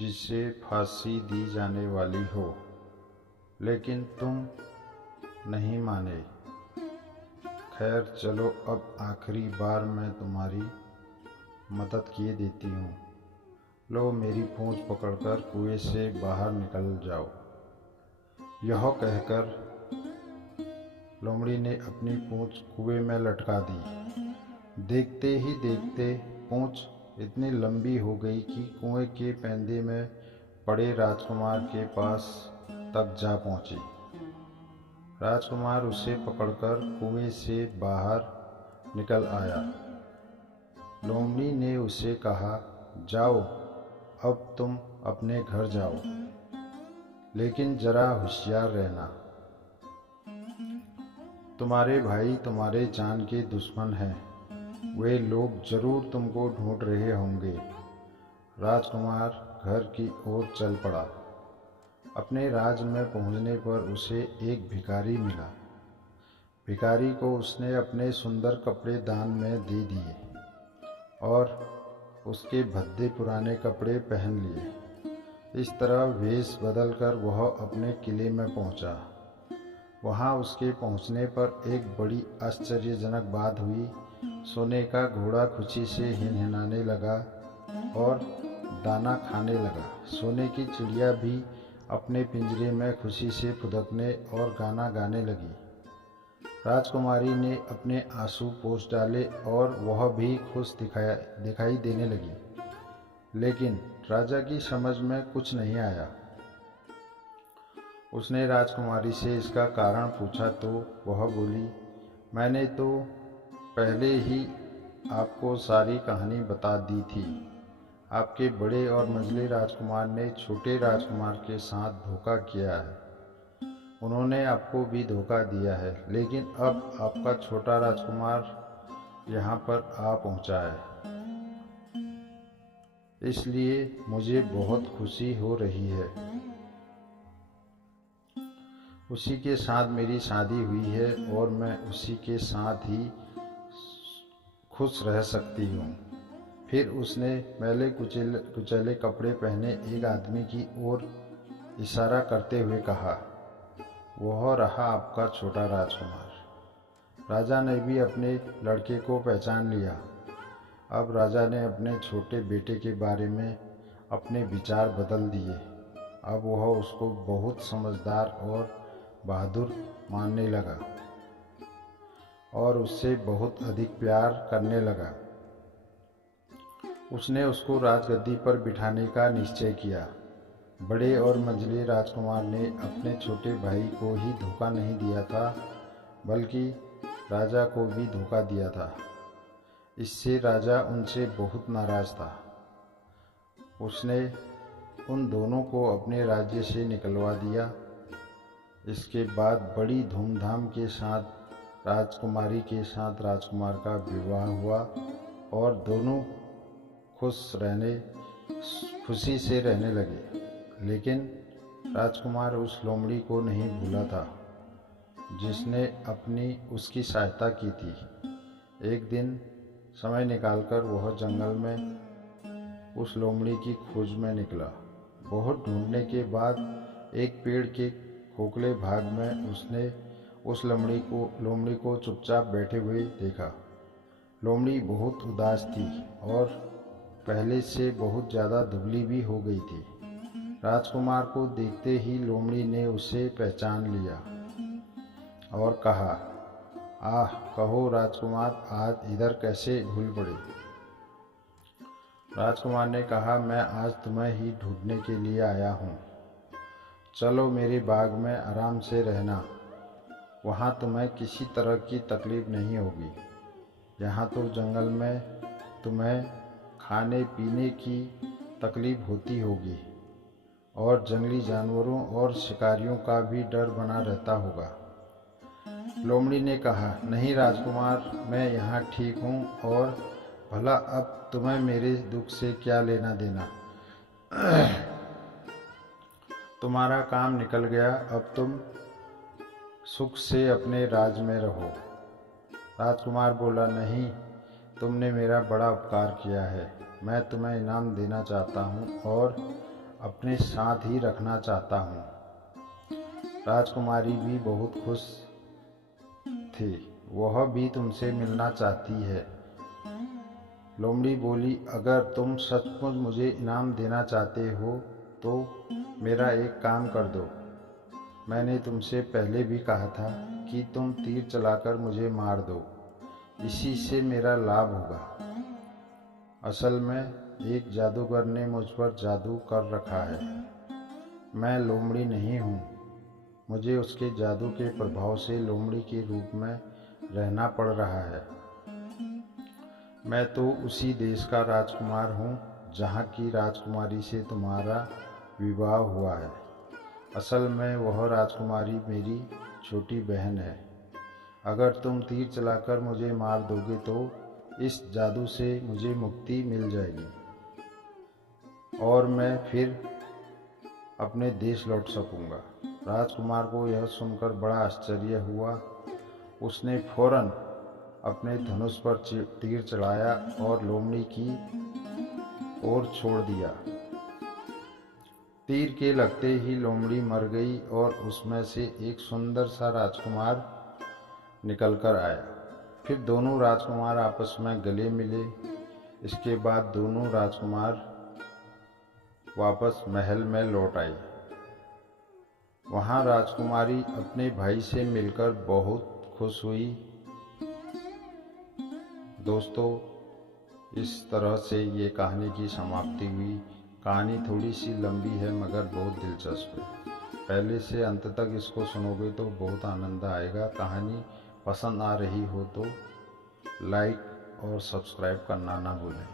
जिसे फांसी दी जाने वाली हो, लेकिन तुम नहीं माने। खैर चलो, अब आखिरी बार मैं तुम्हारी मदद किए देती हूँ। लो, मेरी पूँछ पकड़कर कुएं से बाहर निकल जाओ। यह कहकर लोमड़ी ने अपनी पूँछ कुएं में लटका दी। देखते ही देखते पूँछ इतनी लंबी हो गई कि कुएं के पैंदे में पड़े राजकुमार के पास तक जा पहुंची। राजकुमार उसे पकड़कर कुएं से बाहर निकल आया। लोमड़ी ने उसे कहा, जाओ, अब तुम अपने घर जाओ, लेकिन जरा होशियार रहना। तुम्हारे भाई तुम्हारे जान के दुश्मन हैं। वे लोग जरूर तुमको ढूंढ रहे होंगे। राजकुमार घर की ओर चल पड़ा। अपने राज्य में पहुंचने पर उसे एक भिखारी मिला। भिखारी को उसने अपने सुंदर कपड़े दान में दे दिए और उसके भद्दे पुराने कपड़े पहन लिए। इस तरह वेश बदलकर वह अपने किले में पहुंचा। वहां उसके पहुंचने पर एक बड़ी आश्चर्यजनक बात हुई। सोने का घोड़ा खुशी से हिनहिनाने लगा और दाना खाने लगा। सोने की चिड़िया भी अपने पिंजरे में खुशी से फुदकने और गाना गाने लगी। राजकुमारी ने अपने आंसू पोंछ डाले और वह भी खुश दिखाई देने लगी। लेकिन राजा की समझ में कुछ नहीं आया। उसने राजकुमारी से इसका कारण पूछा तो वह बोली, मैंने तो पहले ही आपको सारी कहानी बता दी थी। आपके बड़े और मंझले राजकुमार ने छोटे राजकुमार के साथ धोखा किया है। उन्होंने आपको भी धोखा दिया है, लेकिन अब आपका छोटा राजकुमार यहाँ पर आ पहुँचा है। इसलिए मुझे बहुत खुशी हो रही है। उसी के साथ मेरी शादी हुई है और मैं उसी के साथ ही खुश रह सकती हूँ। फिर उसने मैले कुचैले कपड़े पहने एक आदमी की ओर इशारा करते हुए कहा, वह रहा आपका छोटा राजकुमार। राजा ने भी अपने लड़के को पहचान लिया। अब राजा ने अपने छोटे बेटे के बारे में अपने विचार बदल दिए। अब वह उसको बहुत समझदार और बहादुर मानने लगा और उससे बहुत अधिक प्यार करने लगा। उसने उसको राजगद्दी पर बिठाने का निश्चय किया। बड़े और मंझले राजकुमार ने अपने छोटे भाई को ही धोखा नहीं दिया था, बल्कि राजा को भी धोखा दिया था। इससे राजा उनसे बहुत नाराज था। उसने उन दोनों को अपने राज्य से निकलवा दिया। इसके बाद बड़ी धूमधाम के साथ राजकुमारी के साथ राजकुमार का विवाह हुआ और दोनों खुशी से रहने लगे। लेकिन राजकुमार उस लोमड़ी को नहीं भूला था जिसने उसकी सहायता की थी। एक दिन समय निकालकर वह जंगल में उस लोमड़ी की खोज में निकला। बहुत ढूंढने के बाद एक पेड़ के खोखले भाग में उसने उस लोमड़ी को चुपचाप बैठे हुए देखा। लोमड़ी बहुत उदास थी और पहले से बहुत ज़्यादा दुबली भी हो गई थी। राजकुमार को देखते ही लोमड़ी ने उसे पहचान लिया और कहा, आह, कहो राजकुमार, आज इधर कैसे भूल पड़े। राजकुमार ने कहा, मैं आज तुम्हें ही ढूंढने के लिए आया हूँ। चलो मेरे बाग में आराम से रहना। वहाँ तुम्हें किसी तरह की तकलीफ नहीं होगी। यहाँ तो जंगल में तुम्हें खाने पीने की तकलीफ होती होगी और जंगली जानवरों और शिकारियों का भी डर बना रहता होगा। लोमड़ी ने कहा, नहीं राजकुमार, मैं यहाँ ठीक हूँ और भला अब तुम्हें मेरे दुख से क्या लेना देना। तुम्हारा काम निकल गया, अब तुम सुख से अपने राज्य में रहो। राजकुमार बोला, नहीं, तुमने मेरा बड़ा उपकार किया है। मैं तुम्हें इनाम देना चाहता हूँ और अपने साथ ही रखना चाहता हूँ। राजकुमारी भी बहुत खुश थी, वह भी तुमसे मिलना चाहती है। लोमड़ी बोली, अगर तुम सचमुच मुझे इनाम देना चाहते हो तो मेरा एक काम कर दो। मैंने तुमसे पहले भी कहा था कि तुम तीर चलाकर मुझे मार दो, इसी से मेरा लाभ होगा। असल में एक जादूगर ने मुझ पर जादू कर रखा है। मैं लोमड़ी नहीं हूँ, मुझे उसके जादू के प्रभाव से लोमड़ी के रूप में रहना पड़ रहा है। मैं तो उसी देश का राजकुमार हूँ जहाँ की राजकुमारी से तुम्हारा विवाह हुआ है। असल में वह राजकुमारी मेरी छोटी बहन है। अगर तुम तीर चलाकर मुझे मार दोगे तो इस जादू से मुझे मुक्ति मिल जाएगी और मैं फिर अपने देश लौट सकूंगा। राजकुमार को यह सुनकर बड़ा आश्चर्य हुआ। उसने फौरन अपने धनुष पर तीर चढ़ाया और लोमड़ी की ओर छोड़ दिया। तीर के लगते ही लोमड़ी मर गई और उसमें से एक सुंदर सा राजकुमार निकलकर आया। फिर दोनों राजकुमार आपस में गले मिले। इसके बाद दोनों राजकुमार वापस महल में लौट आए। वहाँ राजकुमारी अपने भाई से मिलकर बहुत खुश हुई। दोस्तों, इस तरह से ये कहानी की समाप्ति हुई। कहानी थोड़ी सी लंबी है मगर बहुत दिलचस्प है। पहले से अंत तक इसको सुनोगे तो बहुत आनंद आएगा। कहानी पसंद आ रही हो तो लाइक और सब्सक्राइब करना ना भूलें।